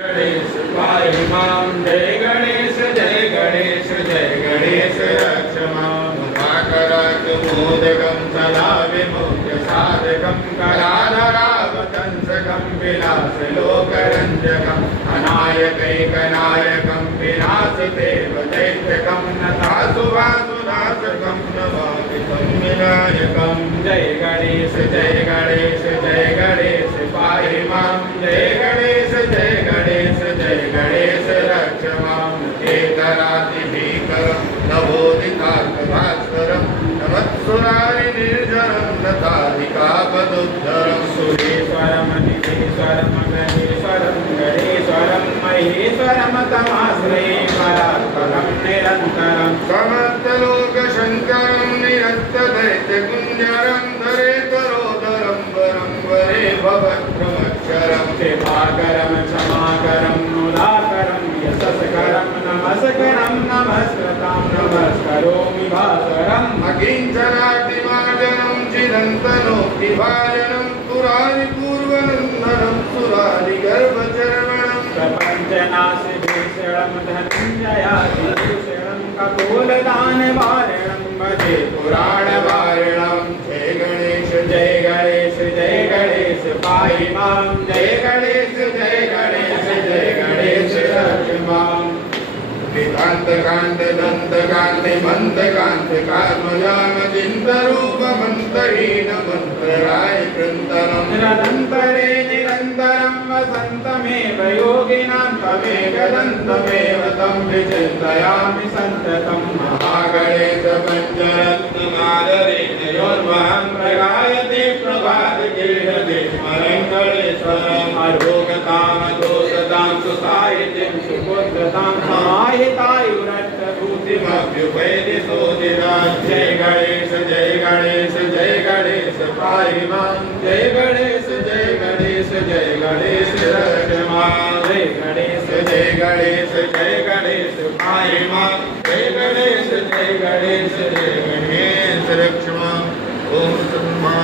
गणेश पाहि मां जय गणेश जय गणेश रक्ष मां मुखाकरात् मोदकं सदा विमुख्य साधकं कराधरावतंसकं विलासलोकरञ्जकम् अनायकैकनायकं विनाशदेव दैत्यकं नतासुवासुनाशकं नमामि तं विनायकं जय गणेश पाहि मां जय गणेश रक्ष मां केतरातिभीकरं नभोदितार्थभास्वरं नमत्सुरारि निर्जरं नताधिकापदुद्धरं सुरेश्वरमनिधीश्वरं गणेश्वरं महेश्वरं तमाश्रये परात्परं निरन्तरं समस्तलोकशङ्करं निरस्तदैत्यकुञ्जरं धरेतरोदरं वरं वरे भवद्भ्रमक्षरं कृपाकरं क्षमाकरं मुदाकरं यशस्करं नमस्करं नमस्कृतां नमस्करोमि भास्वरम् अकिञ्चनातिमार्जनं चिरन्तनोक्तिभाजनं पुरारिपूर्वनन्दनं सुरारिगर्भचर्वणं प्रपञ्चनाशिभीषणं धनञ्जयातिभूषणं कपोलदानवारिणं भजे पुराणवारिणं जय गणेश पाहि मां जय गणेश रक्ष मां कांत दंत मंदकांत कार्मयाम चिंतरूप मंत्रहीन मंत्रराय कृन्तनं निरन्तरे निरन्तरं वसन्तमेव योगिनां तमेकदन्तमेव तं विचिन्तयामि सन्ततं महागणेश पञ्चरत्नमादरेण योर्वहं प्रगायते प्रभातगीर्घते स्मरं गणेश्वरम् अरोगतां दोषतां सुसाहित्यं सुपुत्रतां समाहितायुरट्टभूतिमभ्युपैति सोदिराज जय गणेश पाहि मां जय गणेश रक्ष मां जय गणेश पाहि मां जय गणेश रक्ष मां ओम